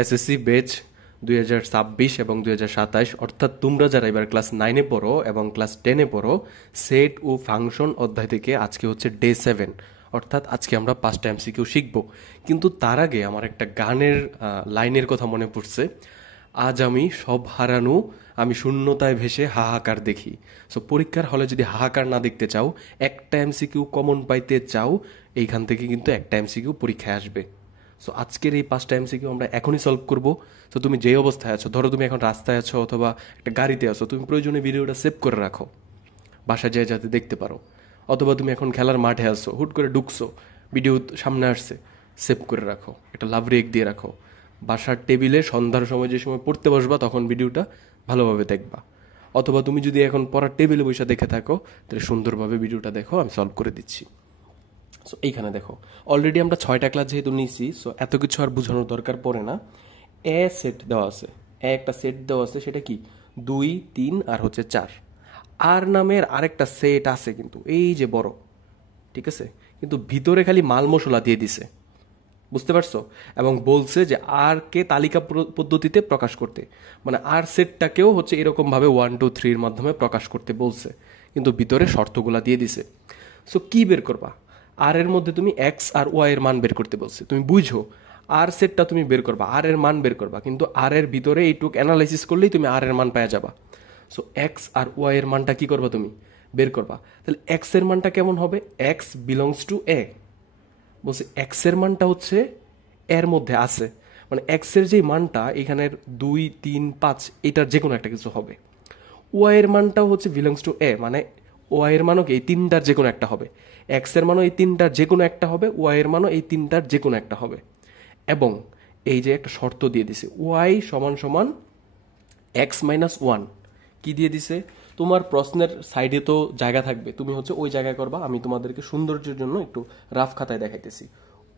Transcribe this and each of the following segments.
SSC batch 2026 এবং 2027, অর্থাৎ তোমরা যারা এবার ক্লাস 9-এ পড়ো এবং ক্লাস 10-এ পড়ো, সেট ও ফাংশন অধ্যায় থেকে আজকে হচ্ছে ডে 7, অর্থাৎ আজকে আমরা 5টা এমসিকিউ শিখব। কিন্তু তার আগে আমার একটা গানের লাইনের কথা মনে পড়ছে, আজ আমি সব হারানো, আমি শূন্যতায় ভেসে হাহাকার দেখি। সো পরীক্ষার হলে যদি হাহাকার না দেখতে চাও, একটা এমসিকিউ কমন পাইতে চাও, এইখান থেকে কিন্তু একটা এমসিকিউ পরীক্ষায় আসবে। সো আজকের এই 5টা এমসিকিউ আমরা এখনই সলভ করব। তো তুমি যে অবস্থায় আছো, ধরো তুমি এখন রাস্তায় আছো অথবা একটা গাড়িতে আছো, তুমি প্রয়োজনে ভিডিওটা সেভ করে রাখো, বাসায় যায় যাতে দেখতে পারো। অথবা তুমি এখন খেলার মাঠে আছো, হুট করে ঢুকছো, ভিডিও সামনে আসছে, সেভ করে রাখো, একটা লাভ রেক দিয়ে রাখো। বাসার টেবিলে সন্ধ্যার সময় যে সময় পড়তে বসবা, তখন ভিডিওটা ভালোভাবে দেখবা। অথবা তুমি যদি এখন পড়ার টেবিলে বসে দেখে থাকো, তাহলে সুন্দরভাবে ভিডিওটা দেখো, আমি সলভ করে দিচ্ছি। সো এইখানে দেখো, অলরেডি আমরা 6টা ক্লাস যেহেতু নিয়েছি, সো এত কিছু আর বোঝানোর দরকার পড়ে না। এ সেট দেওয়া আছে, একটা সেট দেওয়া আছে, সেটা কি 2, 3 আর হচ্ছে 4। আর নামের আরেকটা সেট আছে কিন্তু এই যে বড়, ঠিক আছে, কিন্তু ভিতরে খালি মাল মশলা দিয়ে দিছে, বুঝতে পারছো? এবং বলছে যে আর কে তালিকা পদ্ধতিতে প্রকাশ করতে, মানে আর সেটটাকেও হচ্ছে এরকমভাবে 1, 2, 3-এর মাধ্যমে প্রকাশ করতে বলছে, কিন্তু ভিতরে শর্তগুলা দিয়ে দিছে। সো কি বের করবা? আর এর মধ্যে তুমি এক্স আর ওয়াই এর মান বের করতে বলছে, তুমি বুঝো আর সেটটা তুমি বের করবা, আর এর মান বের করবা, কিন্তু আর এর ভিতরে এইটুক অ্যানালাইসিস করলেই তুমি আর এর মান পাওয়া যাবা। সো এক্স আর ওয়াই এর মানটা কি করবা? তুমি বের করবা। তাহলে এক্স এর মানটা কেমন হবে? এক্স বিলংস টু এ, বলছে এক্স এর মানটা হচ্ছে এর মধ্যে আছে, মানে এক্স এর যে মানটা এখানের 2, 3, 5 এটার যে কোনো একটা কিছু হবে। ওয়াই এর মানটাও হচ্ছে বিলংস টু এ, মানে ওয়াই এর মানও এই তিনটার যে কোনো একটা হবে। এক্স এর মানও এই তিনটার যে কোনো একটা হবে, ওয়াই এর মানও এই তিনটার যে কোনো একটা হবে। এবং এই যে একটা শর্ত দিয়ে দিছে, ওয়াই সমান সমান এক্স মাইনাস ওয়ান। কি দিয়ে দিছে? তোমার প্রশ্নের সাইডে তো জায়গা থাকবে, তুমি হচ্ছে ওই জায়গায় করবা। আমি তোমাদেরকে সৌন্দর্যের জন্য একটু রাফ খাতায় দেখাইতেছি।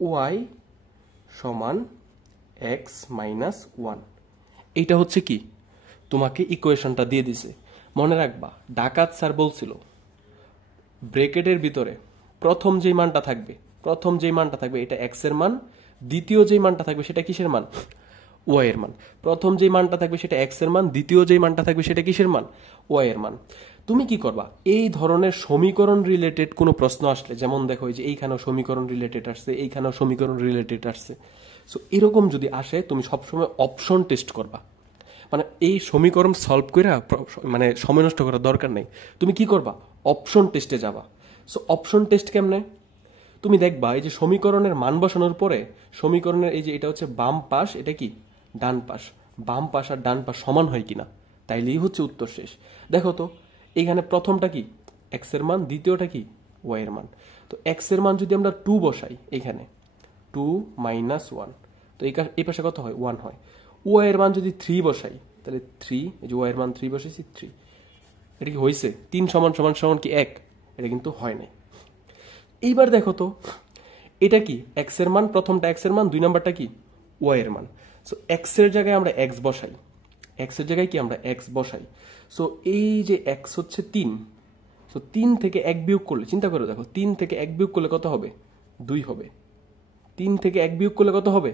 ওয়াই সমান এক্স মাইনাস ওয়ান, এইটা হচ্ছে কি তোমাকে ইকুয়েশনটা দিয়ে দিছে। মনে রাখবা, ডাকাত স্যার বলছিল ব্রেকেটের ভিতরে প্রথম যেই মানটা থাকবে, এটা এক্স এর মান, দ্বিতীয় যেই মানটা থাকবে সেটা কিসের মান? ওয়াই এর মান। প্রথম যেই মানটা থাকবে সেটা এক্স এর মান, দ্বিতীয় যেই মানটা থাকবে সেটা কিসের মান? ওয়াই এর মান। তুমি কি করবা? এই ধরনের সমীকরণ রিলেটেড কোনো প্রশ্ন আসলে, যেমন দেখো এই যে এইখানেও সমীকরণ রিলেটেড আসছে, এইখানেও সমীকরণ রিলেটেড আসছে, সো এরকম যদি আসে তুমি সবসময় অপশন টেস্ট করবা। মানে এই সমীকরণ সলভ করে মানে সময় নষ্ট করার দরকার নেই, তুমি কি করবা? অপশন টেস্টে যাবা। সো অপশন টেস্ট কেমনে? তুমি দেখবা এই যে সমীকরণের মান বসানোর পরে, সমীকরণের এই যে এটা হচ্ছে বাম পাশ, এটা কি ডান পাশ, বাম পাশ আর ডান পাশ সমান হয় কিনা, তাইলেই হচ্ছে উত্তর শেষ। দেখো তো এখানে প্রথমটা কি এক্স এর মান, দ্বিতীয়টা কি ওয়াই এর মান। তো এক্স এর মান যদি আমরা 2 বসাই, এখানে 2 মাইনাস 1, তো এই পাশে কত হয়? 1 হয়। ওয়াই এর মান যদি 3 বসাই, তাহলে 3, এই যে ওয়াই এর মান 3 বসাইছি, 3। এটা কি হয়েছে? 3 সমান সমান সমান কি 1? এটা কিন্তু হয় নাই। এইবার দেখো তো এটা কি এক্স এর মান, প্রথমটা এক্স এর মান, 2 নাম্বারটা কি ওয়াই এর মান। সো এক্স এর জায়গায় আমরা এক্স বসাই, এক্স এর জায়গায় কি আমরা এক্স বসাই। সো এই যে এক্স হচ্ছে 3, সো 3 থেকে 1 বিয়োগ করলে, চিন্তা করে দেখো, 3 থেকে 1 বিয়োগ করলে কত হবে? 2 হবে। 3 থেকে 1 বিয়োগ করলে কত হবে?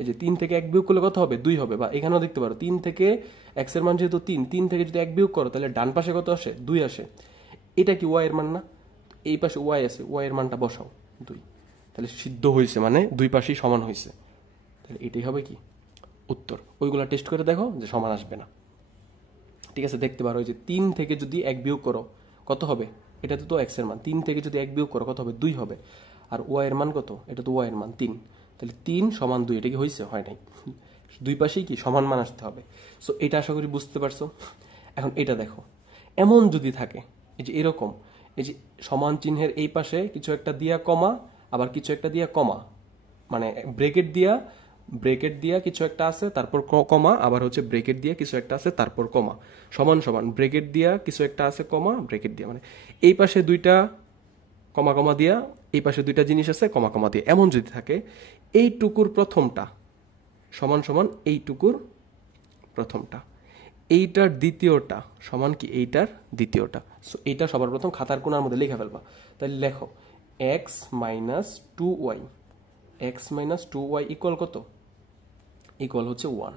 এই যে 3 থেকে 1 বিয়োগ করলে কত হবে? 2 হবে। বা এখানেও দেখতে পারো 3 থেকে এক্স এর মান যেহেতু 3 থেকে যদি 1 বিয়োগ করো, তাহলে ডান পাশে কত আসে? 2 আসে। এটা কি ওয়াই এর মান না? এই পাশে ওয়াই আছে, ওয়াই এর মানটা বসাও 2, তাহলে সিদ্ধ হয়েছে, মানে দুই পাশেই সমান হয়েছে। তাহলে এটাই হবে কি উত্তর। ওইগুলা টেস্ট করে দেখো যে সমান আসবে না, ঠিক আছে? দেখতে পারো যে 3 থেকে যদি 1 বিয়োগ করো কত হবে? এটা তো এক্স এর মান, 3 থেকে যদি 1 বিয়োগ করো কত হবে? 2 হবে। আর ওয়াই এর মান কত? এটা তো ওয়াই এর মান 3, তাহলে 3 সমান 2। এটা কি হয়েছে? হয় নাই। দুই পাশেই কি সমান মান আসতে হবে। সো এটা আশা করি বুঝতে পারছো। এখন এটা দেখো, এমন যদি থাকে এই যে এরকম, এই যে সমান চিহ্নের এই পাশে কিছু একটা দিয়া কমা, আবার কিছু একটা দিয়া কমা, মানে ব্রেকেট দিয়া কিছু একটা আছে তারপর কমা, আবার হচ্ছে ব্রেকেট দিয়া কিছু একটা আছে তারপর কমা, সমান সমান ব্রেকেট দিয়া কিছু একটা আছে কমা, ব্রেকেট দিয়া, মানে এই পাশে দুইটা কমা কমা দিয়া, এই পাশে দুইটা জিনিস আছে কমা কমা দিয়া, এমন যদি থাকে, এইটুকুর প্রথমটা সমান সমান এইটুকুর প্রথমটা, এইটার দ্বিতীয়টা সমান কি এইটার দ্বিতীয়টা। সো এইটা সবার প্রথম খাতার কোণার মধ্যে লিখে ফেলবা। তাহলে লেখো x minus 2y, x minus 2y equal কত? ইকুয়াল হচ্ছে 1।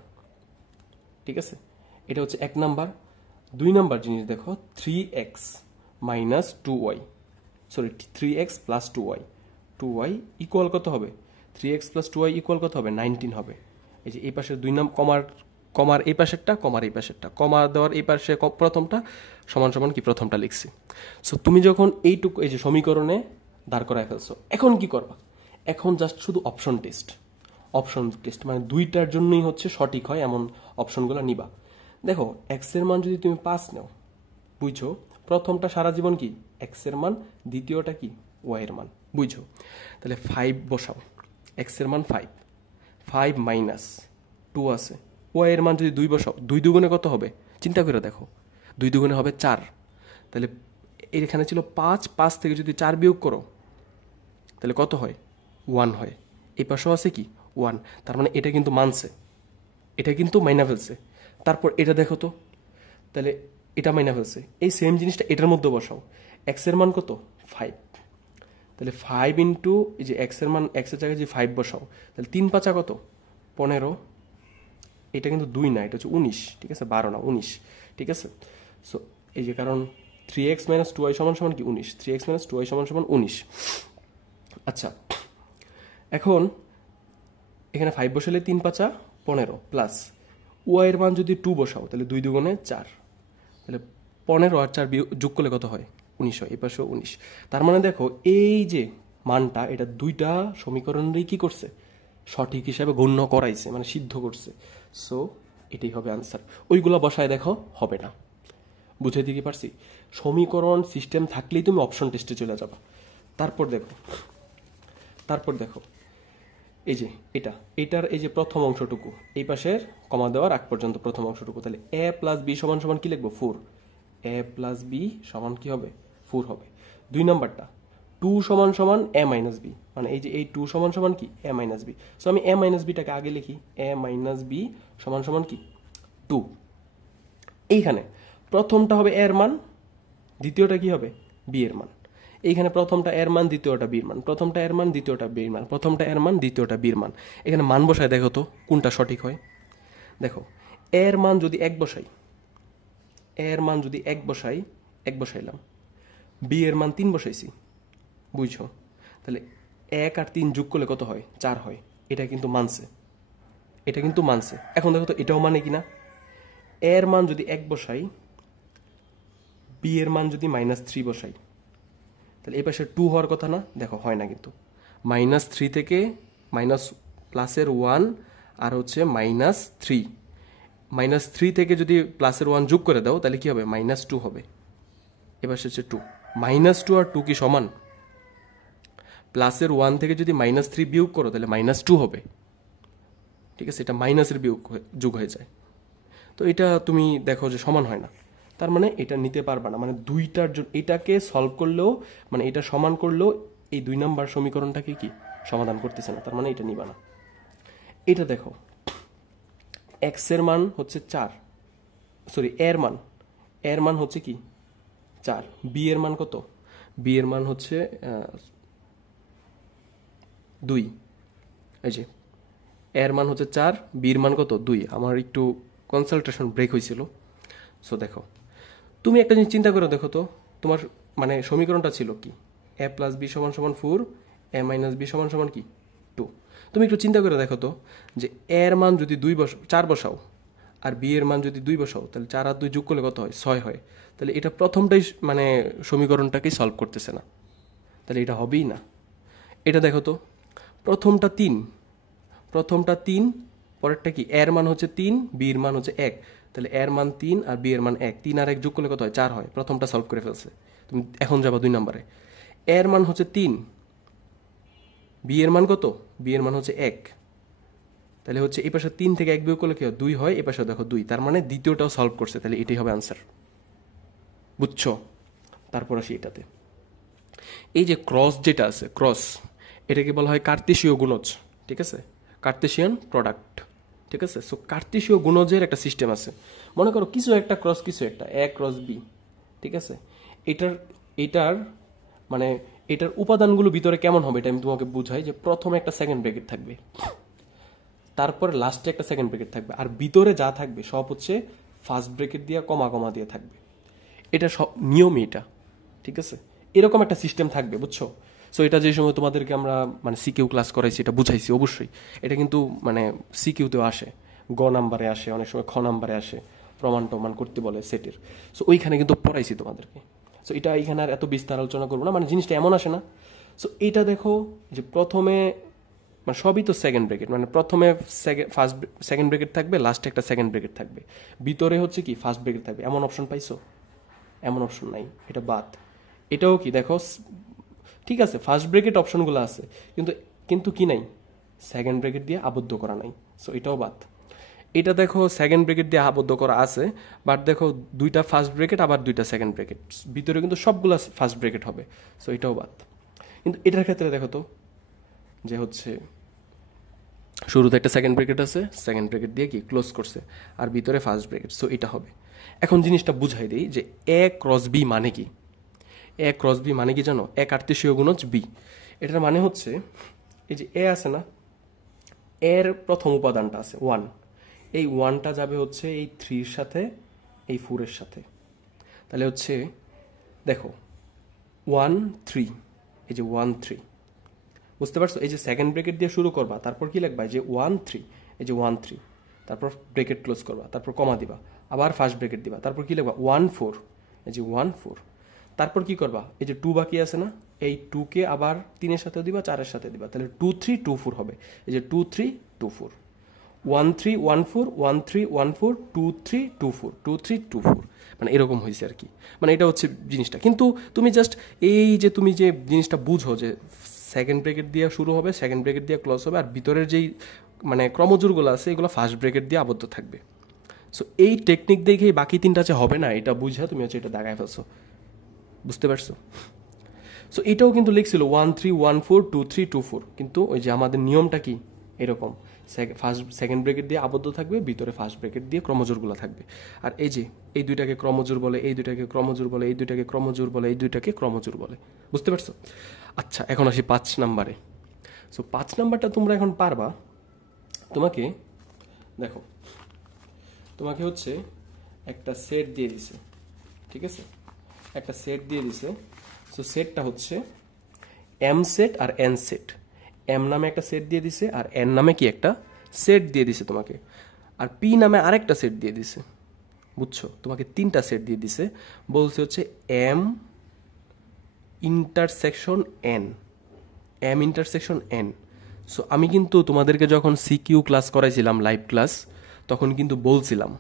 ঠিক আছে, এটা হচ্ছে 1 নাম্বার। 2 নাম্বার জিনিস দেখো, 3x minus 2y, sorry 3x plus 2y, 2y equal কত হবে? 3x প্লাস 2y ইকুয়াল কত হবে? 19 হবে। এই যে এই পাশের 2 নাম্বার কমার এই পাশেরটা, কমার এই পাশেরটা, কমা দেওয়ার এই পাশে প্রথমটা সমান সমান কি প্রথমটা লিখছি। সো তুমি যখন এইটুকু এই যে সমীকরণে দাঁড় করায় ফেলছো, এখন কি করবা? এখন জাস্ট শুধু অপশন টেস্ট মানে দুইটার জন্যই হচ্ছে সঠিক হয় এমন অপশনগুলো নিবা। দেখো এক্স এর মান যদি তুমি 5 নাও, বুঝছো, প্রথমটা সারা জীবন কি এক্স এর মান, দ্বিতীয়টা কি ওয়াই এর মান, বুঝছো। তাহলে 5 বসাও, এক্স এর মান 5, 5 মাইনাস 2 আছে, ওয়াই এর মান যদি 2 বসাও, 2 দুগুণে কত হবে? চিন্তা করে দেখো, 2 দুগুণে হবে 4। তাহলে এখানে ছিল 5, 5 থেকে যদি 4 বিয়োগ করো তাহলে কত হয়? 1 হয়। এই পাশেও আছে কি 1, তার মানে এটা কিন্তু মানছে, এটা কিন্তু মাইনা ফেলছে। তারপর এটা দেখো তো, তাহলে এটা মাইনা ফেলছে, এই সেম জিনিসটা এটার মধ্যে বসাও, এক্স এর মান কত? 5। তাহলে 5 ইন্টু এই যে এক্স এর মান, এক্স এর জায়গায় যে 5 বসাও, তাহলে 3 5 কত? 15। এটা কিন্তু 2 না, এটা হচ্ছে 19। ঠিক আছে, 12 না 19। ঠিক আছে, সো এই যে কারণ 3x মাইনাস 2y সমান সমান কি 19, 3x মাইনাস 2y সমান সমান 19। আচ্ছা, এখন এখানে 5 বসালে 3 5 15 প্লাস ওয়াই এর মান যদি 2 বসাও তাহলে 2 দুগুণে 4, তাহলে 15 আর 4 যোগ করলে কত হয়? 19 হয়। এই পাশেও 19। তার মানে দেখো এই যে মানটা, এটা দুইটা সমীকরণেরই কি করছে? সঠিক হিসাবে গণ্য করাইছে, মানে সিদ্ধ করছে। সো এটাই হবে আনসার। ওইগুলা বসায় দেখো, হবে না। বুঝে দিতে পারছি? সমীকরণ সিস্টেম থাকলেই তুমি অপশন টেস্টে চলে যাবা। তারপর দেখো এই যে এটার এই যে প্রথম অংশটুকু, এই পাশের কমা দেওয়ার আগ পর্যন্ত প্রথম অংশটুকু, তাহলে a প্লাস বি সমান সমান কি লিখবো? 4। a প্লাস বি সমান কি হবে? 4 হবে। 2 নাম্বারটা 2 সমান সমান a মাইনাস বি, মানে এই যে এই 2 সমান সমান কি a মাইনাস বি। সো আমি a মাইনাস বিটাকে আগে লিখি, a মাইনাস বি সমান সমান কি 2। এইখানে প্রথমটা হবে এর মান, দ্বিতীয়টা কি হবে? বি এর মান। এইখানে প্রথমটা এর মান, দ্বিতীয়টা বির মান, প্রথমটা এর মান, দ্বিতীয়টা বির মান, প্রথমটা এর মান, দ্বিতীয়টা বির মান। এখানে মান বসায় দেখো তো কোনটা সঠিক হয়। দেখো এর মান যদি 1 বসাই, এর মান যদি 1 বসাই, 1 বসাইলাম, বি এর মান 3 বসাইছি, বুঝছো। তাহলে 1 আর 3 যোগ করলে কত হয়? 4 হয়। এটা কিন্তু মানছে, এটা কিন্তু মানছে। এখন দেখো তো এটাও মানে কিনা। এর মান যদি 1 বসাই, বি এর মান যদি -3 বসাই, তাহলে এই পাশে 2 হওয়ার কথা না? দেখো হয় না কিন্তু। -3 থেকে মাইনাস প্লাসের 1 আর হচ্ছে -3, -3 থেকে যদি প্লাসের 1 যোগ করে দাও তাহলে কি হবে? -2 হবে। এবার হচ্ছে 2, -2 আর 2 কি সমান? প্লাসের 1 থেকে যদি -3 বিয়োগ করো তাহলে -2 হবে। ঠিক আছে, এটা মাইনাসের বিয়োগ যোগ হয়ে যায়। তো এটা তুমি দেখো যে সমান হয় না, তার মানে এটা নিতে পারবা না। মানে দুইটার জন্য এটাকে সলভ করলেও, মানে এটা সমান করলেও এই 2 নাম্বার সমীকরণটাকে কি সমাধান করতেছে না, তার মানে এটা নিবা না। এটা দেখো এক্স এর মান হচ্ছে 4, সরি এর মান হচ্ছে কি 4, বি এর মান কত? বি এর মান হচ্ছে 2। এই যে এর মান হচ্ছে 4, বির মান কত? 2। আমার একটু কনসালটেশন ব্রেক হয়েছিল। সো দেখো তুমি একটা জিনিস চিন্তা করে দেখো তো, তোমার মানে সমীকরণটা ছিল কি? a প্লাস বি সমান সমান 4, a মাইনাস বি সমান সমান কি 2। তুমি একটু চিন্তা করে দেখো তো, যে এর মান যদি 4 বসাও আর বি এর মান যদি 2 বসাও, তাহলে 4 আর 2 যোগ করলে কত হয়? 6 হয়। তাহলে এটা প্রথমটাই মানে সমীকরণটাকেই সলভ করতেছে না, তাহলে এটা হবেই না। এটা দেখো তো, প্রথমটা 3, পরেরটা কি? এর মান হচ্ছে 3, বি এর মান হচ্ছে 1, তাহলে এর মান 3 আর বি এর মান 1, 3 আর 1 যোগ করলে কত হয়? 4 হয়। প্রথমটা সলভ করে ফেলছে। তুমি এখন যাবা 2 নম্বরে, এর মান হচ্ছে 3, বি এর মান কত? বি এর মান হচ্ছে 1, তাহলে হচ্ছে এই পাশে 3 থেকে 1 বিয়োগ করলে কি হয়? 2 হয়। এই পাশে দেখো 2, তার মানে দ্বিতীয়টাও সলভ করছে, তাহলে এটাই হবে আনসার। বুঝছো? তারপর আসি এটাতে, এই যে ক্রস যেটা আছে, ক্রস এটাকে বলা হয় কার্তেশীয় গুণজ। ঠিক আছে, কার্তেশিয়ান প্রোডাক্ট। ঠিক আছে, সো কার্তেশীয় গুণজের একটা সিস্টেম আছে। মনে করো কিছু একটা ক্রস কিছু একটা, এ ক্রস বি। ঠিক আছে, এটার মানে এটার উপাদানগুলো ভিতরে কেমন হবে এটা আমি তোমাকে বুঝাই। যে প্রথমে একটা সেকেন্ড ব্র্যাকেট থাকবে, তারপর লাস্টে একটা সেকেন্ড ব্রেকেট থাকবে, আর ভিতরে যা থাকবে সব হচ্ছে ফার্স্ট ব্রেকেট দিয়ে কমা কমা দিয়ে থাকবে। এটা সব নিয়মই এটা, ঠিক আছে? এরকম একটা সিস্টেম থাকবে, বুঝছো? সো এটা যে সময় তোমাদেরকে আমরা মানে সিকিউ ক্লাস করাইছি, এটা বুঝাইছি অবশ্যই। এটা কিন্তু মানে সিকিউতেও আসে, গ নাম্বারে আসে, অনেক সময় খ নাম্বারে আসে, প্রমাণ টমাণ করতে বলে সেটের। সো ওইখানে কিন্তু পড়াইছি তোমাদেরকে। সো এটা এখানে আর এত বিস্তার আলোচনা করবো না, মানে জিনিসটা এমন আসে না। সো এটা দেখো যে প্রথমে মানে সবই তো সেকেন্ড ব্রেকেট, মানে প্রথমে ফার্স্ট সেকেন্ড ব্রেকেট থাকবে, লাস্টে একটা সেকেন্ড ব্রেকেট থাকবে, ভিতরে হচ্ছে কি ফার্স্ট ব্রেকেট থাকবে। এমন অপশন পাইছো? এমন অপশন নাই, এটা বাদ। এটাও কি দেখো, ঠিক আছে ফার্স্ট ব্রেকেট অপশনগুলো আছে, কিন্তু কিন্তু কি নাই, সেকেন্ড ব্রেকেট দিয়ে আবদ্ধ করা নাই। সো এটাও বাদ। এটা দেখো সেকেন্ড ব্রেকেট দিয়ে আবদ্ধ করা আছে, বাট দেখো দুইটা ফার্স্ট ব্রেকেট আবার দুইটা সেকেন্ড ব্রেকেট, ভিতরে কিন্তু সবগুলো ফার্স্ট ব্রেকেট হবে। সো এটাও বাদ। কিন্তু এটার ক্ষেত্রে দেখো তো যে হচ্ছে শুরুতে একটা সেকেন্ড ব্রেকেট আছে, সেকেন্ড ব্রেকেট দিয়ে কি ক্লোজ করছে, আর ভিতরে ফার্স্ট ব্রেকেট। সো এটা হবে। এখন জিনিসটা বুঝাই দিই যে এ ক্রস বি মানে কি। এ ক্রস বি মানে কি জানো? এ কার্তেশীয় গুণজ বি। এটার মানে হচ্ছে এই যে এ আছে না, এর প্রথম উপাদানটা আছে ওয়ান, এই ওয়ানটা যাবে হচ্ছে এই থ্রির সাথে, এই ফোরের সাথে। তাহলে হচ্ছে দেখো 1 3, এই যে 1 3, বুঝতে পারছো? এই যে সেকেন্ড ব্রেকেট দিয়ে শুরু করবা, তারপর কি লিখবা, যে 1 3, এই যে 1 3, তারপর ব্রেকেট ক্লোজ করবা, তারপর কমা দিবা, আবার ফার্স্ট ব্রেকেট দিবা, তারপর কি লিখবা 1 4, এই যে 1 4, তারপর কি করবা, এই যে 2 বাকি আছে না, এই 2কে আবার 3-এর সাথে দিবা, 4-এর সাথে দিবা, তাহলে 2 3 2 4 হবে। এই যে 2 3 2 4, 1 3 1 4, 1 3 1 4, 2 3 2 4, 2 3 2 4, মানে এরকম হয়েছে আর কি। মানে এটা হচ্ছে জিনিসটা। কিন্তু তুমি জাস্ট এই যে তুমি যে জিনিসটা বুঝো যে সেকেন্ড ব্রেকেট দিয়ে শুরু হবে, সেকেন্ড ব্রেকেট দিয়ে ক্লোজ হবে, আর ভিতরের যেই মানে ক্রমজোরগুলো আছে এগুলো ফার্স্ট ব্রেকেট দিয়ে আবদ্ধ থাকবে। সো এই টেকনিক দেখেই বাকি তিনটা যে হবে না, এটা বুঝা তুমি হচ্ছে এটা দাগায় ফেলছো। বুঝতে পারছো? সো এটাও কিন্তু লিখছিল 1 3 1 4 2 3 2 4, কিন্তু ওই যে আমাদের নিয়মটা কি এরকম, ফার্স্ট সেকেন্ড ব্রেকেট দিয়ে আবদ্ধ থাকবে, ভিতরে ফার্স্ট ব্রেকেট দিয়ে ক্রমজোরগুলো থাকবে। আর এই যে এই দুইটাকে ক্রমজোর বলে, এই দুইটাকে ক্রমজোর বলে, এই দুইটাকে ক্রমজোর বলে, এই দুইটাকে ক্রমজোর বলে। বুঝতে পারছো? আচ্ছা, এখন আসি 5 নাম্বারে। সো 5 নাম্বারটা তোমরা এখন পারবা। তোমাকে দেখো, তোমাকে হচ্ছে একটা সেট দিয়ে দিছে, ঠিক আছে? একটা সেট দিয়ে দিছে। সো সেটটা হচ্ছে এম সেট আর এন সেট। এম নামে একটা সেট দিয়ে দিছে, আর এন নামে কি একটা সেট দিয়ে দিছে তোমাকে, আর পি নামে আরেকটা সেট দিয়ে দিছে। বুঝছো? তোমাকে 3টা সেট দিয়ে দিছে, বলছে হচ্ছে M intersection N, M intersection N. So আমি কিন্তু তোমাদেরকে যখন সিকিউ ক্লাস করাইছিলাম, লাইভ ক্লাস, তখন কিন্তু বলছিলাম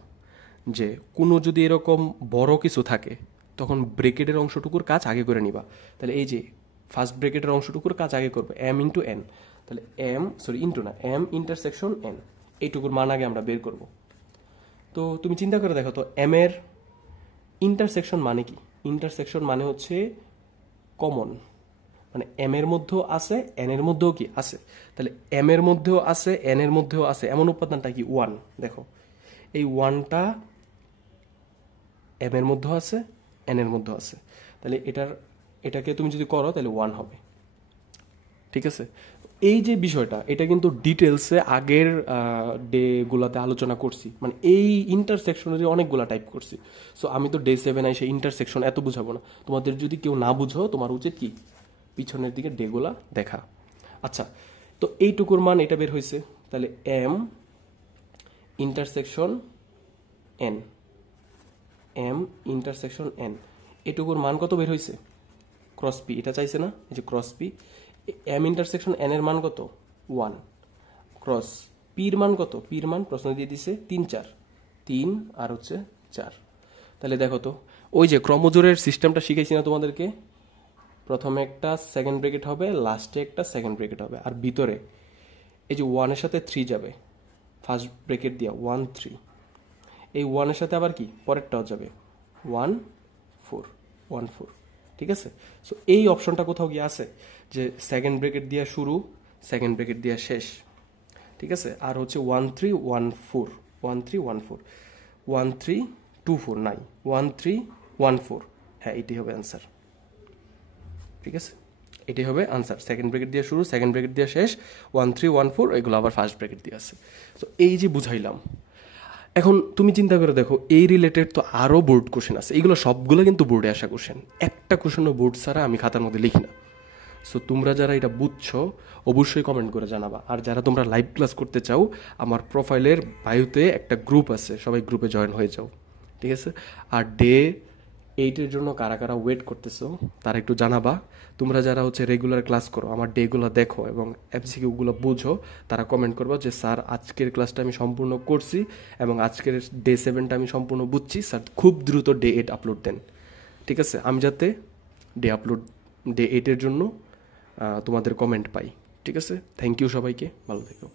যে কোনো যদি এরকম বড় কিছু থাকে, তখন ব্রেকেটের অংশটুকুর কাজ আগে করে নিবা। তাহলে এই যে ফার্স্ট ব্রেকেটের অংশটুকুর কাজ আগে করবে, এম ইন্টু এন। তাহলে এম, সরি ইন্টু না, এম ইন্টারসেকশন এন, এইটুকুর মান আগে আমরা বের করব। তো তুমি চিন্তা করে দেখো তো, এম এর ইন্টারসেকশন মানে কি? ইন্টারসেকশন মানে হচ্ছে কমন, মানে এম এর মধ্যেও আছে, এন এর মধ্যেও কি আছে। তাহলে এম এর মধ্যেও আছে, এন এর মধ্যেও আছে, এমন উপাদানটা কি? ওয়ান। দেখো এই ওয়ানটা এম এর মধ্যেও আছে, এন এর মধ্যেও আছে। তাহলে এটাকে তুমি যদি করো তাহলে 1 হবে, ঠিক আছে? এই যে বিষয়টা, এটা কিন্তু ডিটেলসে আগের ডেগুলোতে আলোচনা করছি, মানে এই ইন্টারসেকশনের অনেকগুলা টাইপ করছি। সো আমি তো ডে 7 এসে ইন্টারসেকশন এত বুঝাবো না। তোমাদের যদি কেউ না বুঝো, তোমার উচিত কি পিছনের দিকে ডেগুলা দেখা। আচ্ছা, তো এইটুকুর মান এটা বের হয়েছে। তাহলে M intersection N, M intersection N, এটুকুর মান কত বের হয়েছে? ক্রস পি, এটা চাইছে না, এই যে cross P. M intersection N এর মান কত? 1। ক্রস পির মান কত? পির মান প্রশ্ন দিয়ে দিছে 3 4, 3 আর হচ্ছে 4। তাহলে দেখো তো, ওই যে ক্রমজোরের সিস্টেমটা শিখাইছি না তোমাদেরকে, প্রথমে একটা সেকেন্ড ব্রেকেট হবে, লাস্টে একটা সেকেন্ড ব্রেকেট হবে, আর ভিতরে এই যে 1 এর সাথে 3 যাবে ফার্স্ট ব্রেকেট দিয়া, 1 3। এই 1 এর সাথে আবার কি পরেরটাও যাবে, 1 4, 1 4, ঠিক আছে? সো এই অপশনটা কোথাও গিয়ে আছে যে সেকেন্ড ব্রেকেট দিয়ে শুরু, সেকেন্ড ব্রেকেট দিয়ে শেষ, ঠিক আছে? আর হচ্ছে 1 3 1 4, 1 3 1 4, 1 3 2 4 নাই, 1 3 1 4, হ্যাঁ এটাই হবে অ্যান্সার, ঠিক আছে? এটাই হবে আনসার। সেকেন্ড ব্র্যাকেট দিয়ে শুরু, সেকেন্ড ব্র্যাকেট দিয়ে শেষ, 1 3 1 4 এগুলো আবার ফার্স্ট ব্র্যাকেট দিয়ে আছে। তো এই যে বুঝাইলাম, এখন তুমি চিন্তা করে দেখো এই রিলেটেড তো আরও বোর্ড কোশ্চেন আছে, এগুলো সবগুলো কিন্তু বোর্ডে আসা কোশ্চেন, একটা কোশ্চেনও বোর্ড ছাড়া আমি খাতার মধ্যে লিখি না। সো তোমরা যারা এটা বুঝছো অবশ্যই কমেন্ট করে জানাবা। আর যারা তোমরা লাইভ ক্লাস করতে চাও, আমার প্রোফাইলের বায়োতে একটা গ্রুপ আছে, সবাই গ্রুপে জয়েন হয়ে যাও, ঠিক আছে? আর ডে 8 জন্য কারা কারা ওয়েট করতেছো তারা একটু জানাবা। তোমরা যারা হচ্ছে রেগুলার ক্লাস করো, আমার ডেগুলো দেখো এবং এমসিকিউগুলো বুঝো, তারা কমেন্ট করবো যে স্যার আজকের ক্লাসটা আমি সম্পূর্ণ করছি এবং আজকের ডে 7টা আমি সম্পূর্ণ বুঝছি, স্যার খুব দ্রুত ডে 8 আপলোড দেন, ঠিক আছে? আমি যাতে ডে 8 জন্য তোমাদের কমেন্ট পাই, ঠিক আছে? থ্যাংক ইউ সবাইকে, ভালো থেকো।